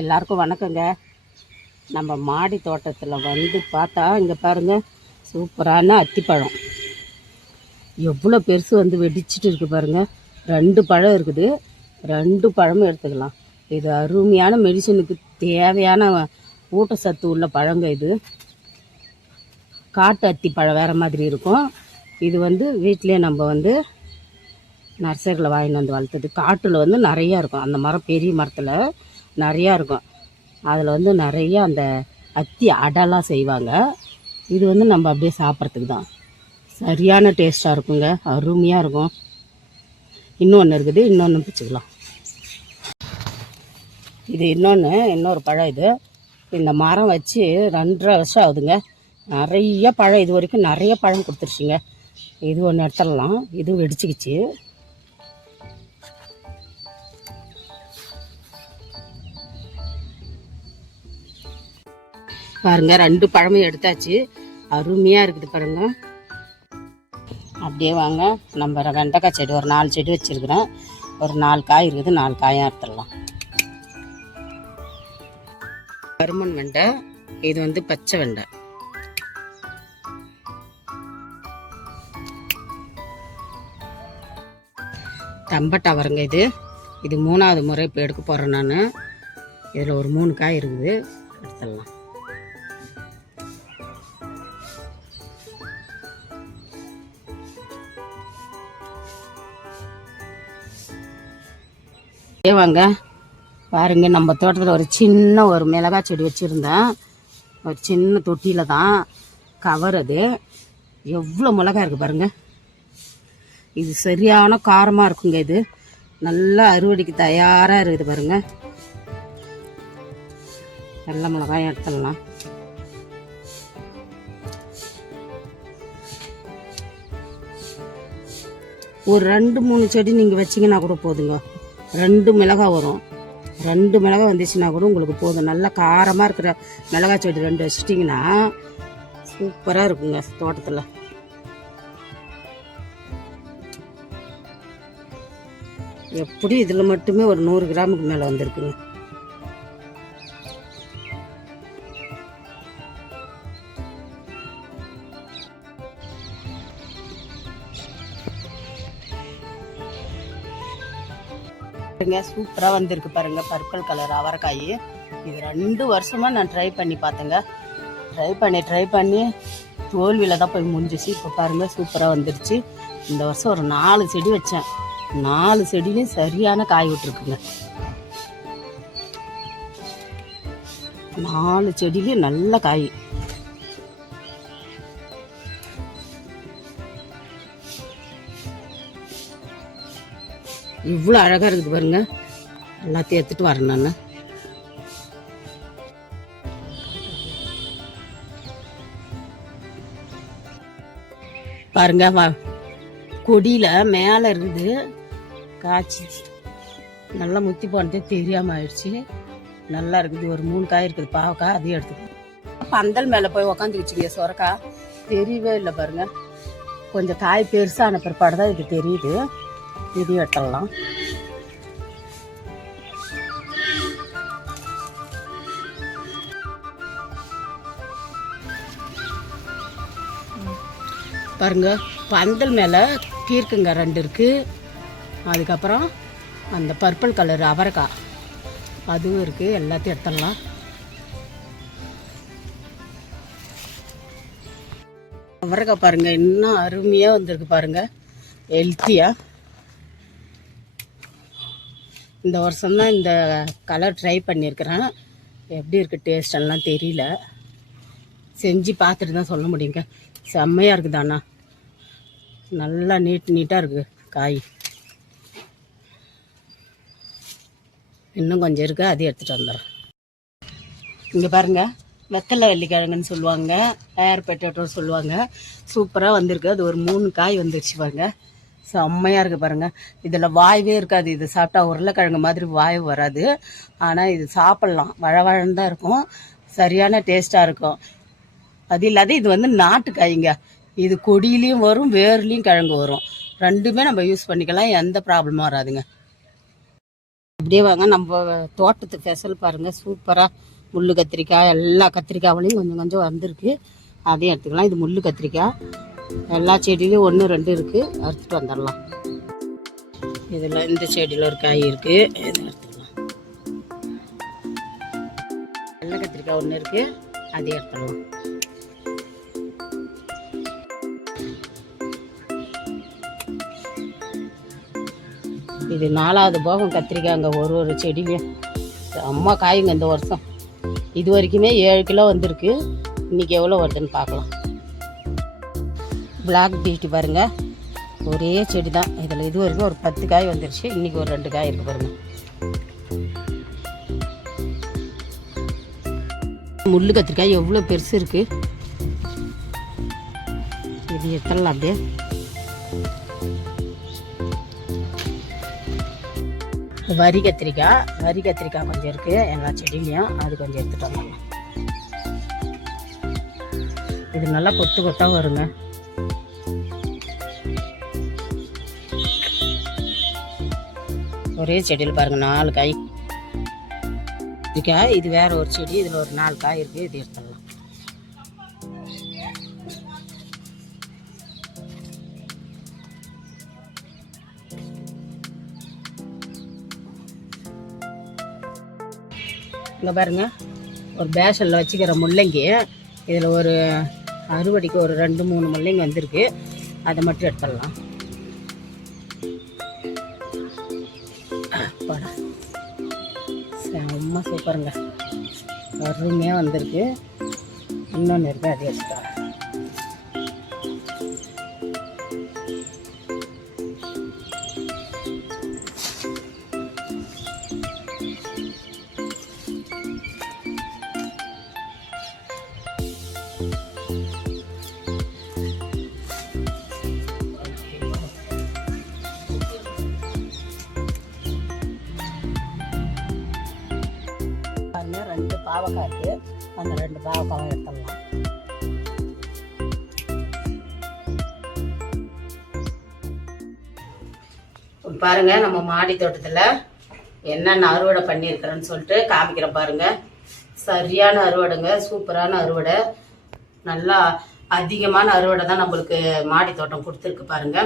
எல்லாருக்கும் வணக்கங்க. நம்ம மாடி தோட்டத்தில் வந்து பார்த்தா இங்கே பாருங்கள், சூப்பரான அத்திப்பழம் எவ்வளோ பெருசு வந்து வெடிச்சிட்டு இருக்குது பாருங்கள். 2 பழம் இருக்குது, 2 பழமும் எடுத்துக்கலாம். இது அருமையான மெடிசனுக்கு தேவையான ஊட்டச்சத்து உள்ள பழங்க. இது காட்டு அத்திப்பழம் வேறு மாதிரி இருக்கும். இது வந்து வீட்டிலே நம்ம வந்து நர்சரியில் வாங்கிட்டு வந்து வளர்த்தது. காட்டில் வந்து நிறையா இருக்கும், அந்த மரம் பெரிய மரத்தில் நிறையா இருக்கும். அதில் வந்து நிறைய அந்த அத்தி அடைலாம் செய்வாங்க. இது வந்து நம்ம அப்படியே சாப்பிட்றதுக்கு தான் சரியான டேஸ்ட்டாக இருக்குங்க, அருமையாக இருக்கும். இன்னொன்று இருக்குது, இன்னொன்று பிடிச்சிக்கலாம். இது இன்னொரு பழம். இது இந்த மரம் வச்சு 2.5 வருஷம் ஆகுதுங்க. நிறைய பழம், இது வரைக்கும் நிறைய பழம் கொடுத்துருச்சுங்க. இது ஒன்று எடுத்துடலாம், இதுவும் வெடிச்சிக்கிச்சு. பாருங்க, 2 பழமும் எடுத்தாச்சு, அருமையாக இருக்குது பாருங்க. அப்படியே வாங்க, நம்ம வெண்டைக்காய் செடி ஒரு 4 செடி வச்சுருக்குறேன். ஒரு 4 காய் இருக்குது, 4 காயாக எடுத்துடலாம். கருமன் வெண்டை, இது வந்து பச்சை வெண்டை. தம்பட்டா வருங்க. இது 3வது முறை இப்போ எடுக்க போகிறேன் நான். இதில் ஒரு 3 காய் இருக்குது, எடுத்துடலாம். வாங்க பாருங்க, நம்ம தோட்டத்தில் ஒரு மிளகாய் செடி வச்சுருந்தேன். ஒரு சின்ன தொட்டியில் தான் கவர். அது எவ்வளோ மிளகாய் இருக்குது பாருங்க. இது சரியான காரமாக இருக்குங்க. இது நல்லா அறுவடைக்கு தயாராக இருக்குது பாருங்க. நல்ல மிளகாய் எடுத்துடலாம். ஒரு 2-3 செடி நீங்கள் வச்சிங்கன்னா கூட போதுங்க. 2 மிளகாய் வரும். 2 மிளகாய் வந்துச்சுன்னா கூட உங்களுக்கு போதும். நல்லா காரமாக இருக்கிற மிளகாய் செடி 2 வச்சிட்டிங்கன்னா சூப்பராக இருக்குங்க தோட்டத்தில். எப்படி இதில் மட்டுமே ஒரு 100 கிராமுக்கு மேலே வந்திருக்குங்க. சூப்பராக வந்திருக்கு பாருங்க, பர்பிள் கலர் அவரைக்காய். இது 2 வருஷமா நான் ட்ரை பண்ணி பார்த்தேங்க. ட்ரை பண்ணி தோல்வியில் தான் போய் முடிஞ்சிச்சு. இப்போ பாருங்க, சூப்பராக வந்துடுச்சு. இந்த வருஷம் ஒரு 4 செடி வச்சேன். 4 செடிலையும் சரியான காய் விட்டுருக்குங்க. 4 செடிலையும் நல்ல காய். இவ்வளோ அழகாக இருக்குது பாருங்க. எல்லாத்தையும் எடுத்துட்டு வரேன் நான். பாருங்க, கொடியில் மேலே இருக்குது காய்ச்சி நல்லா முத்தி போனதே தெரியாமல் ஆயிடுச்சு. நல்லா இருக்குது. ஒரு 3 காய் இருக்குது, பாவக்காய். அதையும் எடுத்துக்கோ. பந்தல் மேலே போய் உக்காந்துக்கிச்சிங்க சொரக்காய். தெரியவே இல்லை பாருங்க. கொஞ்சம் காய் பெருசான பிற்பாடு தான் இது தெரியுது. இதையும் எடுத்துடலாம். பாருங்க, பந்தல் மேலே பீர்க்குங்க 2 இருக்குது. அதுக்கப்புறம் அந்த பர்பிள் கலர் அவரைக்காய் அதுவும் இருக்குது. எல்லாத்தையும் எடுத்துடலாம். அவரைக்காய் பாருங்க, இன்னும் அருமையாக வந்திருக்கு பாருங்க, ஹெல்த்தியாக. இந்த வருஷம்தான் இந்த கலர் ட்ரை பண்ணியிருக்கிறேன். எப்படி இருக்குது டேஸ்ட் எல்லாம் தெரியல, செஞ்சு பார்த்துட்டு தான் சொல்ல முடியுங்க. செம்மையாக இருக்குது. அண்ணா நல்லா நீட்டாக இருக்குது காய். இன்னும் கொஞ்சம் இருக்குது, அதையும் எடுத்துகிட்டு வந்துடுறேன். இங்கே பாருங்கள், வெத்தலை வெள்ளிக்கிழங்குன்னு சொல்லுவாங்க, ஏர் பொட்டேட்டோ சொல்லுவாங்க. சூப்பராக வந்திருக்கு. அது ஒரு 3 காய் வந்துருச்சு பாருங்க. செம்மையாக இருக்குது பாருங்கள். இதில் வாய்வே இருக்காது. இது சாப்பிட்டா உருளைக்கிழங்கு மாதிரி வாய் வராது. ஆனால் இது சாப்பிட்லாம், வழவழன்னு தான் இருக்கும், சரியான டேஸ்ட்டாக இருக்கும். அது இல்லாத இது வந்து நாட்டு காய்ங்க. இது கொடியிலையும் வரும், வேர்லேயும் கிழங்கு வரும். 2மே நம்ம யூஸ் பண்ணிக்கலாம், எந்த ப்ராப்ளமும் வராதுங்க. அப்படியே வாங்க, நம்ம தோட்டத்து ஸ்பெஷல் பாருங்கள், சூப்பராக முள் கத்திரிக்காய் எல்லா கத்திரிக்காயிலையும் கொஞ்சம் கொஞ்சம் வந்திருக்கு. அதையும் எடுத்துக்கலாம். இது முள் கத்திரிக்காய், எல்லா செடியிலையும் 1 2 இருக்குது. அறுத்துட்டு வந்துடலாம். இதில் இந்த செடியில் ஒரு காய் இருக்குது, இதை எடுத்துக்கலாம். வெள்ளை கத்திரிக்காய் 1 இருக்குது, அதையும் எடுத்துடலாம். இது 4வது போகம் கத்திரிக்காய். அங்கே ஒரு செடியிலையும் அம்மா காய்ங்க இந்த வருஷம். இது வரைக்குமே 7 கிலோ வந்திருக்கு. இன்றைக்கி எவ்வளோ வருதுன்னு பார்க்கலாம். பிளாக் பியூட்டி பாருங்கள், ஒரே செடி தான். இதில் இது வரைக்கும் ஒரு 10 காய் வந்துருச்சு. இன்றைக்கி ஒரு 2 காய் இருக்குது பாருங்கள். முள் கத்திரிக்காய் எவ்வளோ பெருசு இருக்குது. இது எத்தனை அப்படியே வரி கத்திரிக்காய் கொஞ்சம் இருக்குது எல்லா செடியிலையும். அது கொஞ்சம் எடுத்துகிட்டு வந்துடலாம். இது நல்லா கொத்து கொத்தாக வருங்க. ஒரே செடியில் பாருங்கள் 4 காய். இது வேற ஒரு செடி, இதில் ஒரு 4 காய் இருக்குது. இது எடுத்துடலாம். இங்கே பாருங்கள், ஒரு பேஷனில் வச்சுக்கிற முள்ளங்கி. இதில் ஒரு அறுவடைக்கு ஒரு 2 3 முள்ளங்கி வந்திருக்கு. அதை மட்டும் எடுத்துடலாம். செம்ம சூப்பருங்க, அருமையாக வந்திருக்கு. இன்னொன்று இருக்குது, அதை எடுத்துக்கலாம். பாருங்க, 2 பாவக்காய் இருக்குது. அந்த 2 பாவக்காவை எடுத்துடலாம். பாருங்க, நம்ம மாடி தோட்டத்தில் என்னென்ன அறுவடை பண்ணியிருக்கிறேன்னு சொல்லிட்டு காமிக்கிறேன் பாருங்க. சரியான அறுவடைங்க, சூப்பரான அறுவடை, நல்லா அதிகமான அறுவடை தான் நம்மளுக்கு மாடி தோட்டம் கொடுத்துருக்கு பாருங்க.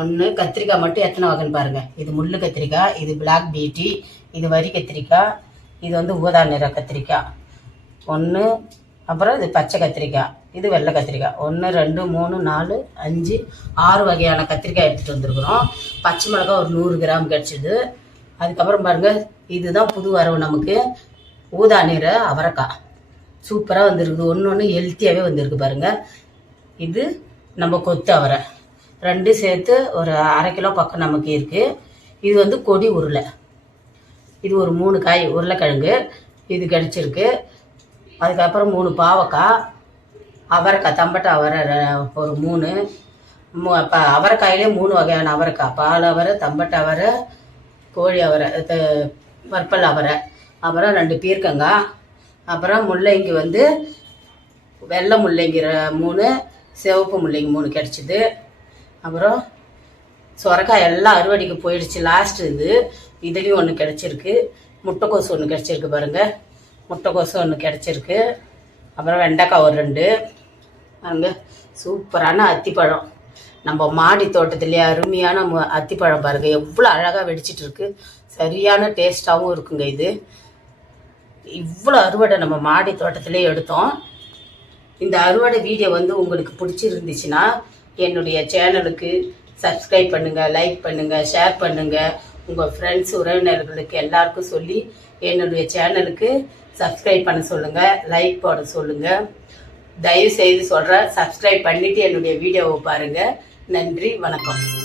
1 கத்திரிக்காய் மட்டும் எத்தனை வகைன்னு பாருங்க. இது முள்ளு கத்திரிக்காய், இது பிளாக் பியூட்டி, இது வரி கத்திரிக்காய், இது வந்து ஊதா நிற கத்திரிக்காய் 1, அப்புறம் இது பச்சை கத்திரிக்காய், இது வெள்ளை கத்திரிக்காய். 1 2 3 4 5 6 வகையான கத்திரிக்காய் எடுத்துகிட்டு வந்துருக்குறோம். பச்சை மிளகாய் ஒரு 100 கிராம் கிடச்சிது. அதுக்கப்புறம் பாருங்கள், இதுதான் புது வரவு நமக்கு, ஊதா நிற அவரைக்காய் சூப்பராக வந்துருக்குது. ஒன்று ஹெல்த்தியாகவே வந்திருக்கு பாருங்கள். இது நம்ம கொத்து அவரை 2 சேர்த்து ஒரு 1/2 கிலோ பக்கம் நமக்கு இருக்குது. இது வந்து கொடி உருளை, இது ஒரு 3 காய் உருளைக்கிழங்கு இது கிடச்சிருக்கு. அதுக்கப்புறம் 3 பாவக்காய், அவரைக்காய் தம்பட்டை அவரை ஒரு 3. இப்போ அவரைக்காயிலே 3 வகையான அவரைக்காய், பால் அவரை, தம்பட்டை அவரை, கோழி அவரை, பர்பல் அவரை, அப்புறம் 2 பீர்க்கங்காய், அப்புறம் முள்ளங்கி வந்து வெள்ளை முள்ளங்கி 3, சிவப்பு முள்ளங்கி 3 கிடச்சிது. அப்புறம் சொரக்காய் எல்லாம் அறுவடைக்கு போயிடுச்சு. லாஸ்ட் இதுலேயும் 1 கிடச்சிருக்கு. முட்டைக்கோசு 1 கிடச்சிருக்கு பாருங்கள், முட்டைக்கோசு 1 கிடச்சிருக்கு. அப்புறம் வெண்டைக்காய் ஒரு 2. அங்கே சூப்பரான அத்திப்பழம், நம்ம மாடி தோட்டத்துலேயே அருமையான அத்திப்பழம் பாருங்கள், எவ்வளோ அழகாக வெடிச்சிட்டு இருக்கு. சரியான டேஸ்ட்டாகவும் இருக்குங்க. இது இவ்வளோ அறுவடை நம்ம மாடி தோட்டத்திலே எடுத்தோம். இந்த அறுவடை வீடியோ வந்து உங்களுக்கு பிடிச்சிருந்துச்சுன்னா என்னுடைய சேனலுக்கு சப்ஸ்கிரைப் பண்ணுங்கள், லைக் பண்ணுங்கள், ஷேர் பண்ணுங்கள். உங்கள் ஃப்ரெண்ட்ஸ் உறவினர்களுக்கு எல்லாருக்கும் சொல்லி என்னுடைய சேனலுக்கு சப்ஸ்கிரைப் பண்ண சொல்லுங்கள், லைக் போட சொல்லுங்கள். தயவு செய்து சொல்கிறேன், சப்ஸ்கிரைப் பண்ணிவிட்டு என்னுடைய வீடியோவை பாருங்கள். நன்றி, வணக்கம்.